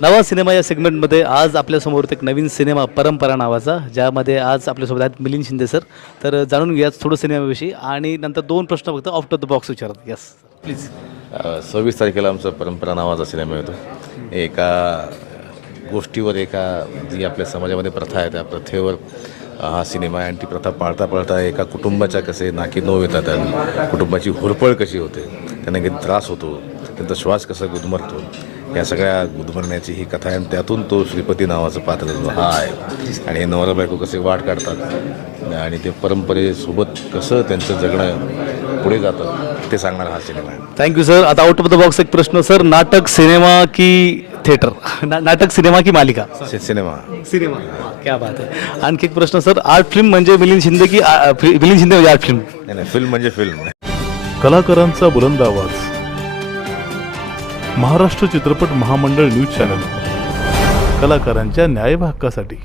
नवा सिनेमा या सेगमेंटमध्ये आज आपल्यासमोर एक नवीन सिनेमा परंपरा नावाचा, ज्यामध्ये आज आपल्यासोबत आहेत मिलिंद शिंदे सर. तर जाणून घेऊया थोडं सिनेमाविषयी आणि नंतर 2 प्रश्न फक्त आउट ऑफ द बॉक्स विचारत. Yes please. 26 तारखेला आमचा परंपरा नावाचा सिनेमा येतो. एका गोष्टीवर, एका जी आपल्या समाजामध्ये प्रथा आहे त्या प्रथेवर हा सिनेमा आहे आणि ती प्रथा पाळता पाळता एका कुटुंबाच्या कसे नाकी नऊ येतात आणि कुटुंबाची हुरपळ कशी होते, त्यांना किती त्रास होतो, त्यांचा श्वास कसा गुदमरतो, या सगळ्या गुदमरण्याची ही कथा आहे. आणि त्यातून तो श्रीपती नावाचं पात्र जो हा आहे आणि हे नवरा बायको कसे वाट काढतात आणि ते परंपरेसोबत कसं त्यांचं जगणं पुढे जातं ते सांगणारा हा सिनेमा आहे. Thank you sir. आता आउट ऑफ द बॉक्स एक प्रश्न सर, नाटक सिनेमा की थिएटर? नाटक सिनेमा की मालिका? सिनेमा. सिनेमा. क्या बात आहे. आणखी एक प्रश्न सर, आर्ट फिल्म म्हणजे मिलिंद शिंदे की मिलिंद शिंदे म्हणजे आर्ट फिल्म? नाही, फिल्म म्हणजे फिल्म. कलाकारांचा बुलंद आवाज. महाराष्ट्र चित्रपट महामंडळ न्यूज चॅनल कलाकारांच्या न्याय हक्कासाठी.